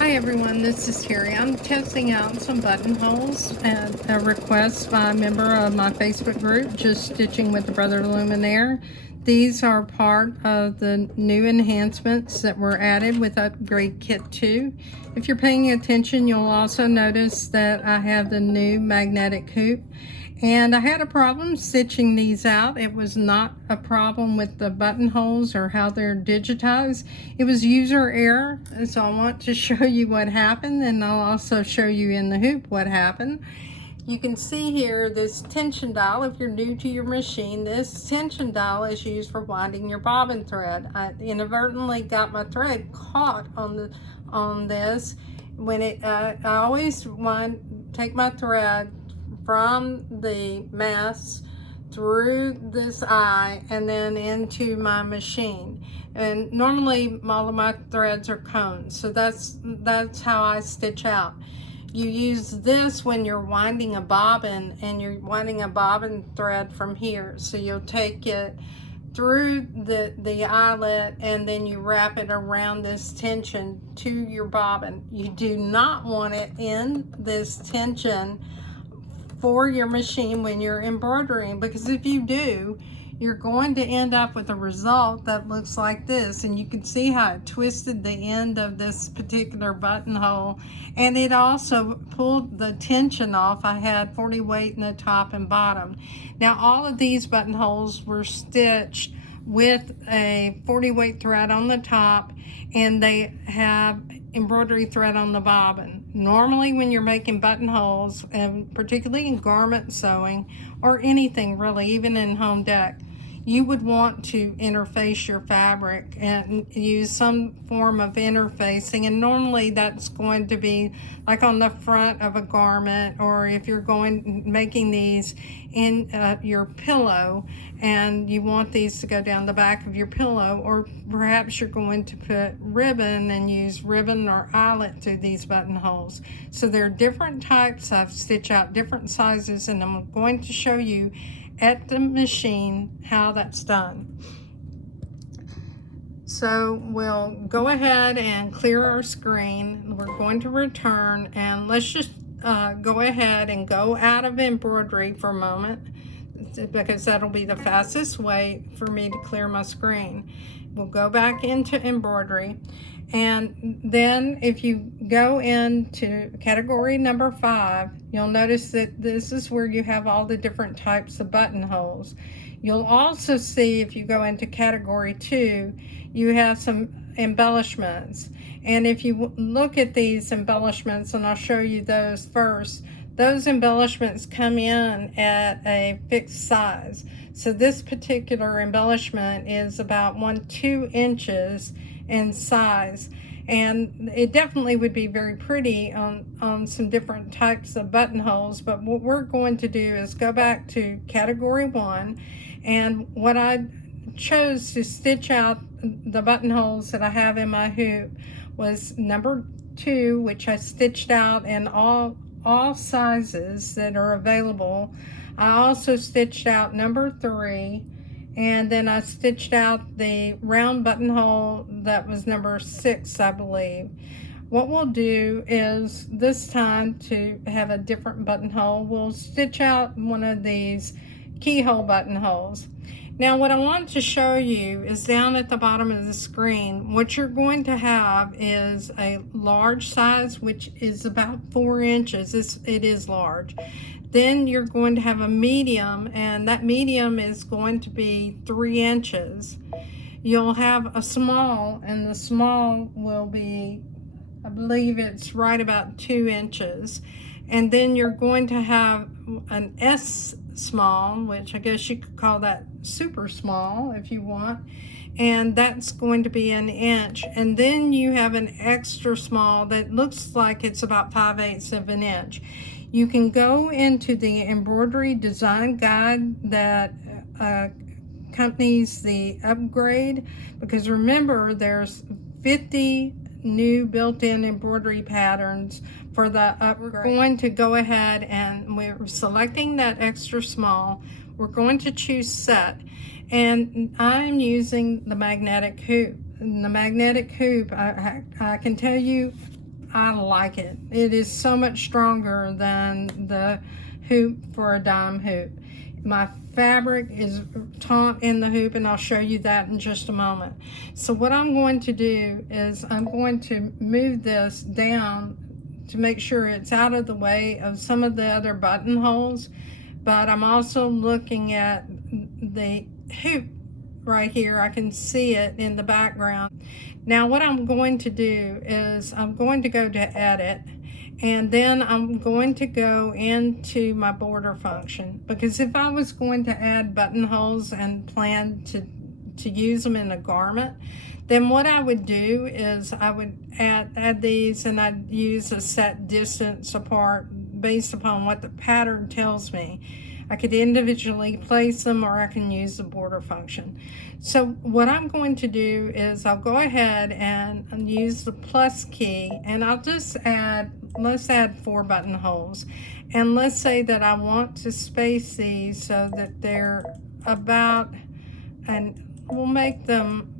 Hi everyone, this is Terry. I'm testing out some buttonholes at a request by a member of my Facebook group, Just Stitching with the Brother Luminaire. These are part of the new enhancements that were added with Upgrade Kit 2. If you're paying attention, you'll also notice that I have the new magnetic hoop. And I had a problem stitching these out. It was not a problem with the buttonholes or how they're digitized. It was user error. And so I want to show you what happened, and I'll also show you in the hoop what happened. You can see here this tension dial. If you're new to your machine, this tension dial is used for winding your bobbin thread. I inadvertently got my thread caught on this. When I always take my thread from the mess through this eye and then into my machine. And normally all of my threads are cones, so that's how I stitch out. You use this when you're winding a bobbin, and you're winding a bobbin thread from here. So you'll take it through the eyelet and then you wrap it around this tension to your bobbin. You do not want it in this tension for your machine when you're embroidering, because if you do, you're going to end up with a result that looks like this. And you can see how it twisted the end of this particular buttonhole, and it also pulled the tension off. I had 40 weight in the top and bottom. Now all of these buttonholes were stitched with a 40 weight thread on the top, and they have embroidery thread on the bobbin. Normally when you're making buttonholes, and particularly in garment sewing or anything really, even in home dec, you would want to interface your fabric and use some form of interfacing, and normally that's going to be like on the front of a garment, or if you're making these in your pillow and you want these to go down the back of your pillow, or perhaps you're going to put ribbon and use ribbon or eyelet through these buttonholes. So there are different types. I've stitched out different sizes, and I'm going to show you at the machine how that's done. So we'll go ahead and clear our screen. We're going to return, and let's just go ahead and go out of embroidery for a moment, because that'll be the fastest way for me to clear my screen. We'll go back into embroidery, and then if you go into category number 5, you'll notice that this is where you have all the different types of buttonholes. You'll also see, if you go into category 2, you have some embellishments. And if you look at these embellishments, and I'll show you those first, those embellishments come in at a fixed size. So this particular embellishment is about 2 inches in size, and it definitely would be very pretty on some different types of buttonholes. But what we're going to do is go back to category 1, and what I chose to stitch out the buttonholes that I have in my hoop was number 2, which I stitched out in all sizes that are available. I also stitched out number 3, and then I stitched out the round buttonhole that was number 6, I believe. What we'll do is, this time, to have a different buttonhole, we'll stitch out one of these keyhole buttonholes. Now what I want to show you is down at the bottom of the screen. What you're going to have is a large size, which is about 4 inches. It is large. Then you're going to have a medium, and that medium is going to be 3 inches. You'll have a small, and the small will be, I believe it's right about 2 inches. And then you're going to have an S small, which I guess you could call that super small if you want, and that's going to be 1 inch. And then you have an extra small that looks like it's about 5/8 of an inch. You can go into the embroidery design guide that accompanies the upgrade, because remember, there's 50 new built-in embroidery patterns for the upgrade. We're going to go ahead, and we're selecting that extra small. We're going to choose set, and I'm using the magnetic hoop. And the magnetic hoop, I can tell you I like it. It is so much stronger than the hoop for a dime hoop. My fabric is taut in the hoop, and I'll show you that in just a moment. So what I'm going to do is I'm going to move this down to make sure it's out of the way of some of the other buttonholes, but I'm also looking at the hoop right here. I can see it in the background. Now what I'm going to do is I'm going to go to edit, and then I'm going to go into my border function, because if I was going to add buttonholes and plan to use them in a garment, then what I would do is I would add these, and I'd use a set distance apart based upon what the pattern tells me. I could individually place them, or I can use the border function. So what I'm going to do is I'll go ahead and use the plus key, and I'll just let's add 4 buttonholes. And let's say that I want to space these so that they're about, and we'll make them,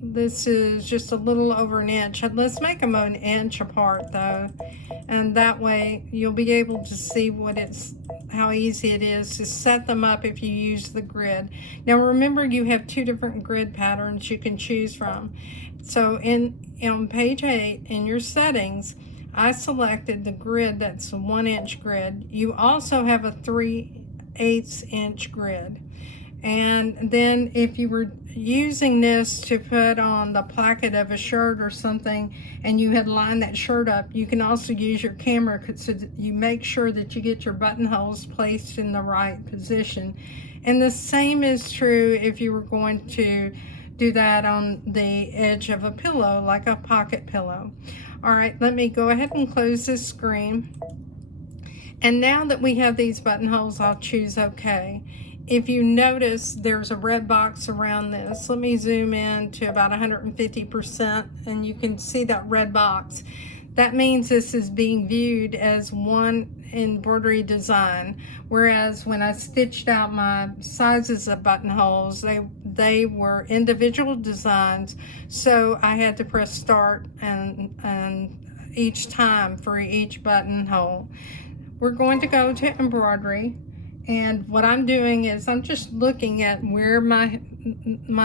this is just a little over an inch. Let's make them an inch apart though, and that way you'll be able to see how easy it is to set them up if you use the grid. Now remember, you have 2 different grid patterns you can choose from. So on page 8 in your settings, I selected the grid that's a 1-inch grid. You also have a 3/8 inch grid. And then if you were using this to put on the placket of a shirt or something, and you had lined that shirt up, you can also use your camera so that you make sure that you get your buttonholes placed in the right position. And the same is true if you were going to do that on the edge of a pillow, like a pocket pillow. All right, let me go ahead and close this screen. And now that we have these buttonholes, I'll choose OK. If you notice, there's a red box around this. Let me zoom in to about 150%, and you can see that red box. That means this is being viewed as one embroidery design, whereas when I stitched out my sizes of buttonholes, they were individual designs, so I had to press start and each time for each buttonhole. We're going to go to embroidery. And what I'm doing is I'm just looking at where my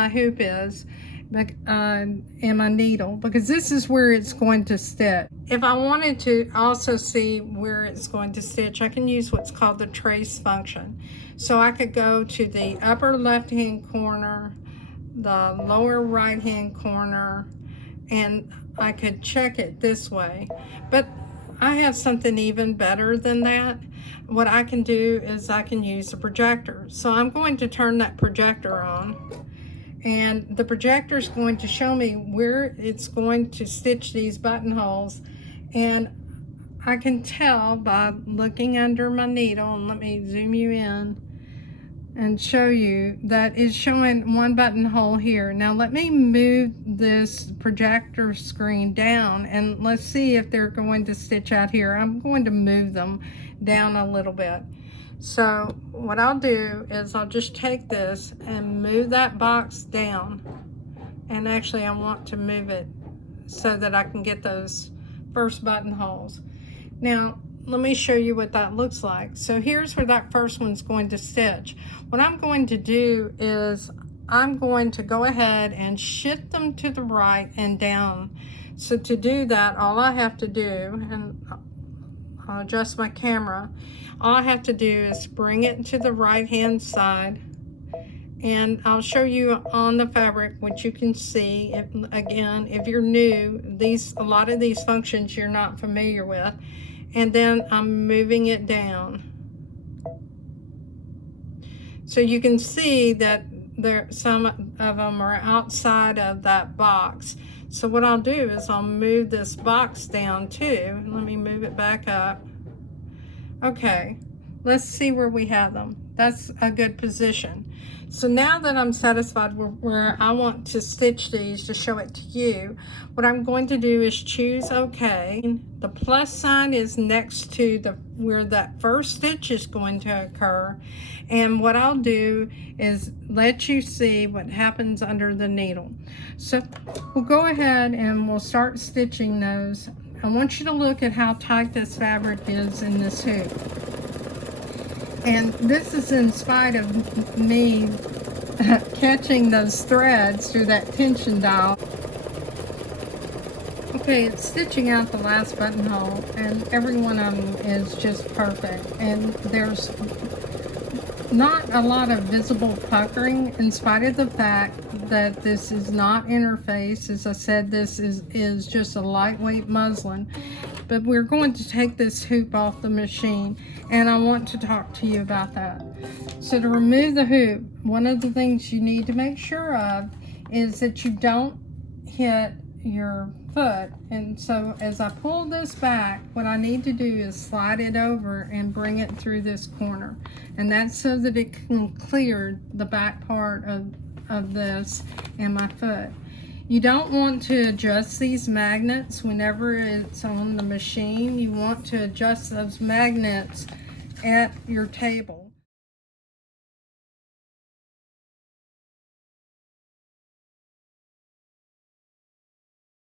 hoop is and my needle, because this is where it's going to stitch. If I wanted to also see where it's going to stitch, I can use what's called the trace function. So I could go to the upper left-hand corner, the lower right-hand corner, and I could check it this way. But I have something even better than that. What I can do is I can use the projector. So I'm going to turn that projector on, and the projector is going to show me where it's going to stitch these buttonholes. And I can tell by looking under my needle, and let me zoom you in and show you that it's showing one buttonhole here. Now let me move this projector screen down, and let's see if they're going to stitch out here. I'm going to move them down a little bit. So what I'll do is I'll just take this and move that box down, and actually I want to move it so that I can get those first buttonholes. Now let me show you what that looks like. So here's where that first one's going to stitch. What I'm going to do is I'm going to go ahead and shift them to the right and down. So to do that, all I have to do, and I'll adjust my camera, all I have to do is bring it to the right hand side, and I'll show you on the fabric what you can see. Again, if you're new, a lot of these functions you're not familiar with. And then I'm moving it down. So you can see that some of them are outside of that box. So what I'll do is I'll move this box down too. Let me move it back up. Okay, let's see where we have them. That's a good position. So now that I'm satisfied where I want to stitch these to show it to you, what I'm going to do is choose OK. The plus sign is next to where that first stitch is going to occur. And what I'll do is let you see what happens under the needle. So we'll go ahead and we'll start stitching those. I want you to look at how tight this fabric is in this hoop. And this is in spite of me catching those threads through that tension dial. Okay, it's stitching out the last buttonhole, and every one of them is just perfect. And there's not a lot of visible puckering, in spite of the fact that this is not interface. As I said, this is just a lightweight muslin. But we're going to take this hoop off the machine, and I want to talk to you about that. So to remove the hoop, one of the things you need to make sure of is that you don't hit your foot. And so as I pull this back, what I need to do is slide it over and bring it through this corner. And that's so that it can clear the back part of this and my foot. You don't want to adjust these magnets whenever it's on the machine. You want to adjust those magnets at your table.